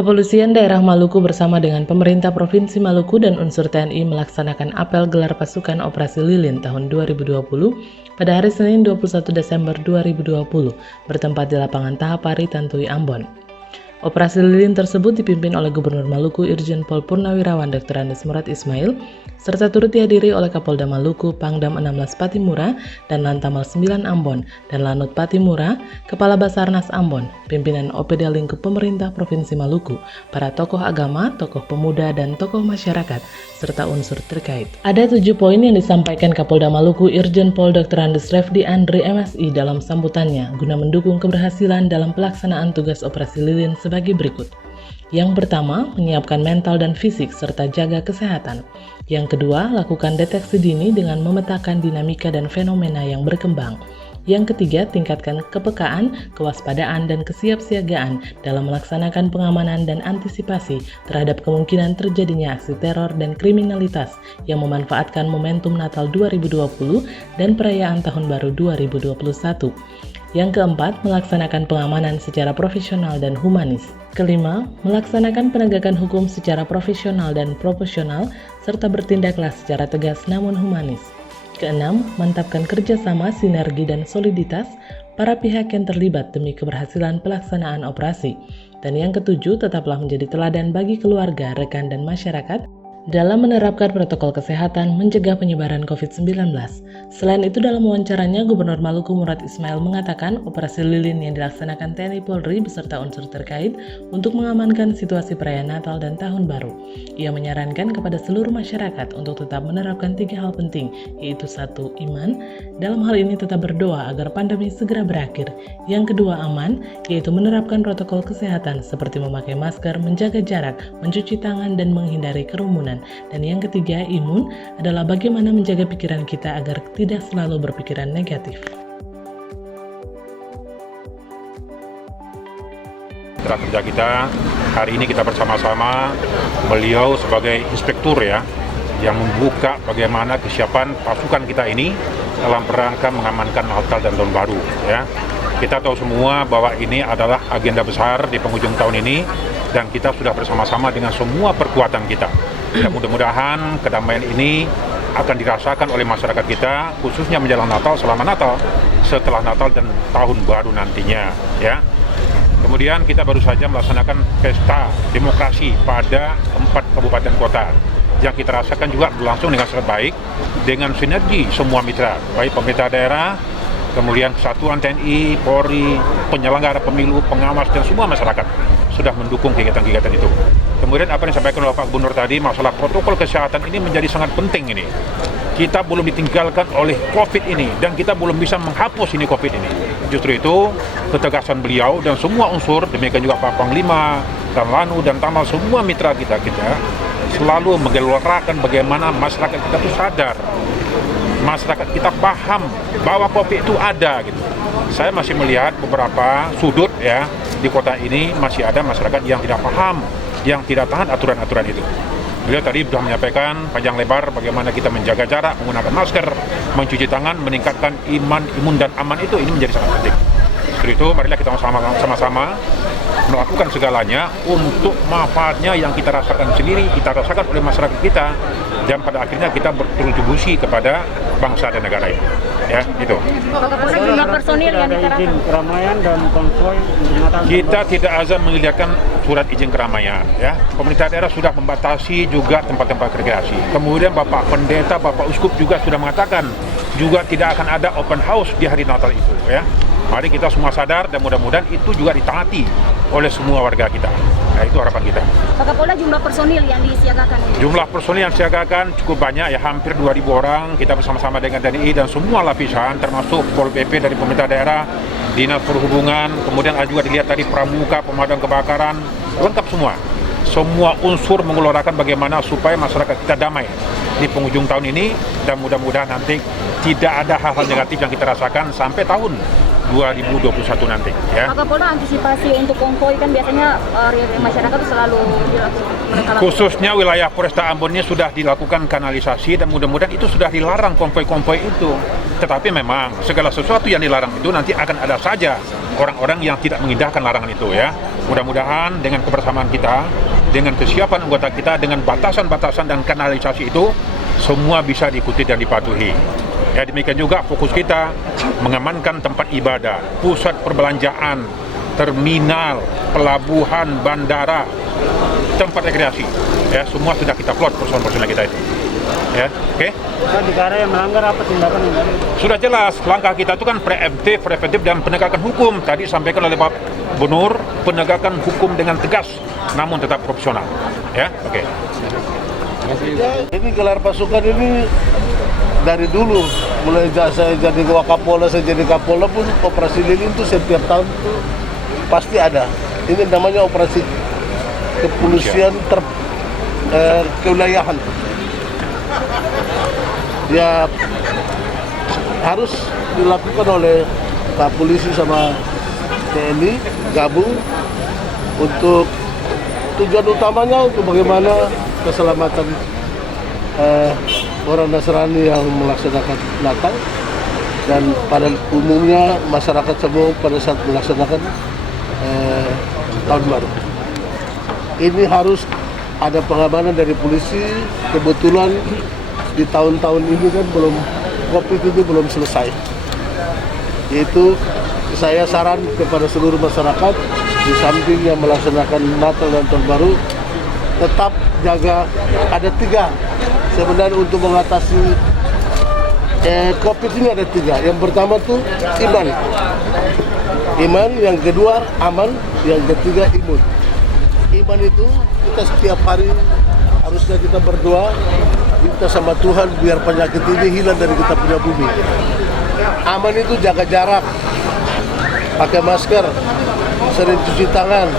Kepolisian Daerah Maluku bersama dengan pemerintah Provinsi Maluku dan unsur TNI melaksanakan apel gelar pasukan Operasi Lilin tahun 2020 pada hari Senin 21 Desember 2020 bertempat di lapangan Tahapari, Tantui, Ambon. Operasi Lilin tersebut dipimpin oleh Gubernur Maluku Irjen Pol Purnawirawan Dr. Andes Murad Ismail, serta turut dihadiri oleh Kapolda Maluku, Pangdam 16 Patimura, dan Lantamal 9 Ambon, dan Lanut Patimura, Kepala Basarnas Ambon, pimpinan OPD lingkup pemerintah Provinsi Maluku, para tokoh agama, tokoh pemuda, dan tokoh masyarakat, serta unsur terkait. Ada 7 poin yang disampaikan Kapolda Maluku Irjen Pol Dr. Andes Refdi Andri MSI dalam sambutannya guna mendukung keberhasilan dalam pelaksanaan tugas Operasi Lilin sebagai berikut. Yang pertama, menyiapkan mental dan fisik serta jaga kesehatan. Yang kedua, lakukan deteksi dini dengan memetakan dinamika dan fenomena yang berkembang. Yang ketiga, tingkatkan kepekaan, kewaspadaan, dan kesiapsiagaan dalam melaksanakan pengamanan dan antisipasi terhadap kemungkinan terjadinya aksi teror dan kriminalitas yang memanfaatkan momentum Natal 2020 dan perayaan Tahun Baru 2021. Yang keempat, melaksanakan pengamanan secara profesional dan humanis. Kelima, melaksanakan penegakan hukum secara profesional dan proporsional, serta bertindaklah secara tegas namun humanis. Keenam, mantapkan kerjasama, sinergi, dan soliditas para pihak yang terlibat demi keberhasilan pelaksanaan operasi. Dan yang ketujuh, tetaplah menjadi teladan bagi keluarga, rekan, dan masyarakat dalam menerapkan protokol kesehatan mencegah penyebaran COVID-19. Selain itu, dalam wawancaranya, Gubernur Maluku Murad Ismail mengatakan operasi lilin yang dilaksanakan TNI Polri beserta unsur terkait untuk mengamankan situasi perayaan Natal dan Tahun Baru. Ia menyarankan kepada seluruh masyarakat untuk tetap menerapkan 3 hal penting, yaitu 1. Iman, dalam hal ini tetap berdoa agar pandemi segera berakhir. Yang kedua, aman, yaitu menerapkan protokol kesehatan seperti memakai masker, menjaga jarak, mencuci tangan, dan menghindari kerumunan. Dan yang ketiga, imun, adalah bagaimana menjaga pikiran kita agar tidak selalu berpikiran negatif. Mitra kerja kita, hari ini kita bersama-sama, beliau sebagai inspektur ya, yang membuka bagaimana kesiapan pasukan kita ini dalam rangka mengamankan Natal dan Tahun Baru ya. Kita tahu semua bahwa ini adalah agenda besar di penghujung tahun ini dan kita sudah bersama-sama dengan semua perkuatan kita. Ya, mudah-mudahan kedamaian ini akan dirasakan oleh masyarakat kita, khususnya menjelang Natal, selama Natal, setelah Natal dan Tahun Baru nantinya ya. Kemudian kita baru saja melaksanakan pesta demokrasi pada 4 kabupaten kota yang kita rasakan juga berlangsung dengan sangat baik dengan sinergi semua mitra, baik pemerintah daerah, kemudian kesatuan TNI, Polri, penyelenggara pemilu, pengawas, dan semua masyarakat sudah mendukung kegiatan-kegiatan itu. Kemudian apa yang disampaikan oleh Pak Gubernur tadi, masalah protokol kesehatan ini menjadi sangat penting ini. Kita belum ditinggalkan oleh COVID ini dan kita belum bisa menghapus ini COVID ini. Justru itu ketegasan beliau dan semua unsur, demikian juga Pak Panglima, dan Lanu, dan Tamal, semua mitra kita selalu menggelorakan bagaimana masyarakat kita itu sadar. Masyarakat kita paham bahwa COVID itu ada gitu. Saya masih melihat beberapa sudut ya di kota ini masih ada masyarakat yang tidak paham, yang tidak tahan aturan-aturan itu. Beliau tadi sudah menyampaikan panjang lebar bagaimana kita menjaga jarak, menggunakan masker, mencuci tangan, meningkatkan imun dan aman ini menjadi sangat penting. Setelah itu marilah kita sama-sama melakukan segalanya untuk manfaatnya yang kita rasakan sendiri, kita rasakan oleh masyarakat kita, dan pada akhirnya kita berkontribusi kepada bangsa dan negara ini. Ya, itu. Jumlah personil yang izin keramaian dan konvoy kita tidak azam mengeluarkan surat izin keramaian. Ya, pemerintah daerah sudah membatasi juga tempat-tempat rekreasi. Kemudian Bapak Pendeta, Bapak Uskup juga sudah mengatakan juga tidak akan ada open house di hari Natal itu. Ya, mari kita semua sadar dan mudah-mudahan itu juga ditaati oleh semua warga kita. Nah, itu harapan kita. Pak Kapolda, jumlah personil yang disiagakan ini? Jumlah personil yang disiagakan cukup banyak ya, hampir 2.000 orang. Kita bersama-sama dengan TNI dan semua lapisan, termasuk Pol PP dari pemerintah daerah, Dinas Perhubungan, kemudian ada juga dilihat tadi Pramuka, pemadam kebakaran, lengkap semua. Semua unsur mengeluarkan bagaimana supaya masyarakat kita damai di penghujung tahun ini dan mudah-mudahan nanti tidak ada hal-hal negatif yang kita rasakan sampai tahun 2021 nanti ya. Pak Kapolda, antisipasi untuk konvoy kan biasanya masyarakat selalu dilakukan. Khususnya wilayah Polresta Ambon ini sudah dilakukan kanalisasi dan mudah-mudahan itu sudah dilarang konvoy-konvoy itu. Tetapi memang segala sesuatu yang dilarang itu nanti akan ada saja orang-orang yang tidak mengindahkan larangan itu ya. Mudah-mudahan dengan kebersamaan kita, dengan kesiapan anggota kita, dengan batasan-batasan dan kanalisasi itu, semua bisa diikuti dan dipatuhi. Ya, demikian juga fokus kita mengamankan tempat ibadah, pusat perbelanjaan, terminal, pelabuhan, bandara, tempat rekreasi. Ya, semua sudah kita plot personal-personal kita itu. Ya, oke. Di area yang melanggar apa tindakan ini? Sudah jelas, langkah kita itu kan preventif dan penegakan hukum. Tadi sampaikan oleh Pak Gubernur, penegakan hukum dengan tegas, namun tetap profesional. Ya, oke. Ini gelar pasukan ini dari dulu, mulai saya jadi Wakapolda, saya jadi Kapolda pun operasi lilin itu setiap tahun itu pasti ada. Ini namanya operasi kepolisian kewilayahan. Ya harus dilakukan oleh Pak Polisi sama TNI gabung untuk tujuan utamanya untuk bagaimana keselamatan orang Nasrani yang melaksanakan Natal dan pada umumnya masyarakat semua pada saat melaksanakan tahun baru. Ini harus ada pengamanan dari polisi. Kebetulan di tahun-tahun ini kan COVID itu belum selesai. Yaitu saya saran kepada seluruh masyarakat di samping yang melaksanakan Natal dan tahun baru, tetap jaga. Ada 3 sebenarnya untuk mengatasi COVID ini, ada 3. Yang pertama tuh iman, yang kedua aman, yang ketiga imun. Iman itu kita setiap hari harusnya kita berdoa minta sama Tuhan biar penyakit ini hilang dari kita punya bumi. Aman itu jaga jarak, pakai masker, sering cuci tangan,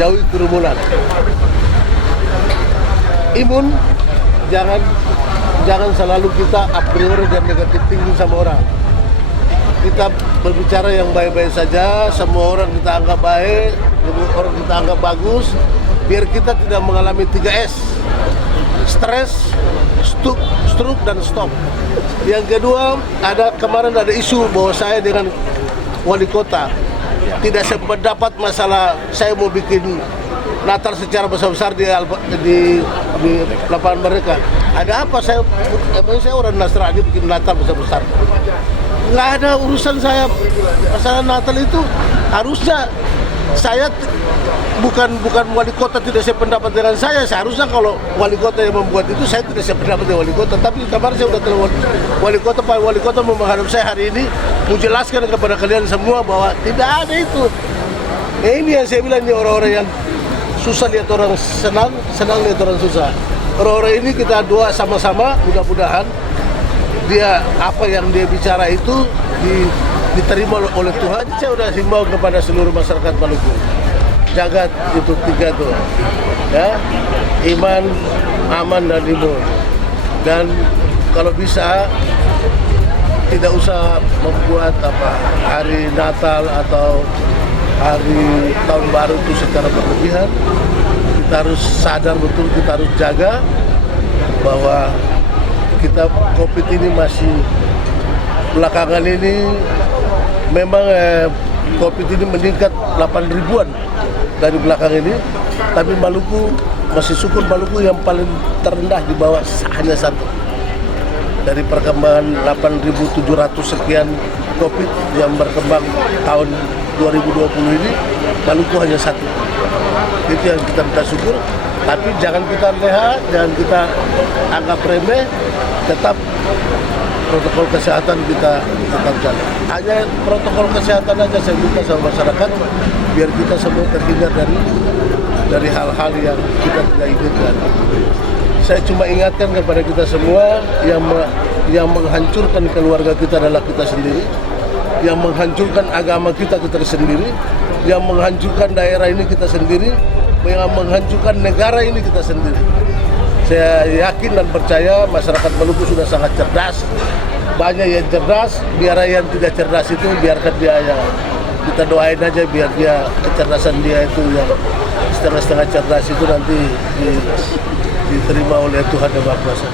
jauhi kerumunan. Imun, jangan selalu kita a priori dan negatif thinking sama orang. Kita berbicara yang baik-baik saja, semua orang kita anggap baik, semua orang kita anggap bagus, biar kita tidak mengalami 3S, stres, stroke, dan stop. Yang kedua, kemarin ada isu bahwa saya dengan wali kota tidak sependapat masalah saya mau bikin Natal secara besar-besar di lapangan mereka. Ada apa? Saya orang Nasrani bikin Natal besar-besar. Nggak ada urusan saya. Masalah Natal itu harusnya saya bukan wali kota tidak sependapat dengan saya. Seharusnya kalau wali kota yang membuat itu, saya tidak sependapat dengan wali kota. Tapi kemarin saya sudah telepon wali kota, Pak Wali Kota menghadap saya hari ini menjelaskan kepada kalian semua bahwa tidak ada itu. Ini yang saya bilang, ini orang-orang yang susah lihat orang senang lihat orang susah. Orang-orang ini kita doa sama-sama, mudah-mudahan dia apa yang dia bicara itu diterima oleh Tuhan. Saya sudah himbau kepada seluruh masyarakat Maluku, jaga itu 3 tuh, ya, iman, aman, dan imun. Dan kalau bisa tidak usah membuat hari Natal atau hari tahun baru itu secara berlebihan. Kita harus sadar betul, kita harus jaga bahwa COVID ini masih belakangan ini memang COVID ini meningkat 8 ribuan dari belakang ini, tapi Maluku masih syukur Maluku yang paling terendah di bawah hanya 1. Dari perkembangan 8.700 sekian COVID yang berkembang tahun 2020 ini, Maluku hanya 1. Itu yang kita minta syukur. Tapi jangan kita leha, jangan kita anggap remeh, tetap protokol kesehatan kita tetap jalan. Hanya protokol kesehatan aja saya minta sama masyarakat, biar kita semua terhindar dari hal-hal yang kita tidak inginkan. Saya cuma ingatkan kepada kita semua, yang menghancurkan keluarga kita adalah kita sendiri, yang menghancurkan agama kita sendiri, yang menghancurkan daerah ini kita sendiri, yang menghancurkan negara ini kita sendiri. Saya yakin dan percaya masyarakat Maluku sudah sangat cerdas, banyak yang cerdas. Biar yang tidak cerdas itu biarkan dia ya, kita doain aja biar dia kecerdasan dia itu yang setengah-setengah cerdas itu nanti diterima oleh Tuhan Yang Maha Kuasa.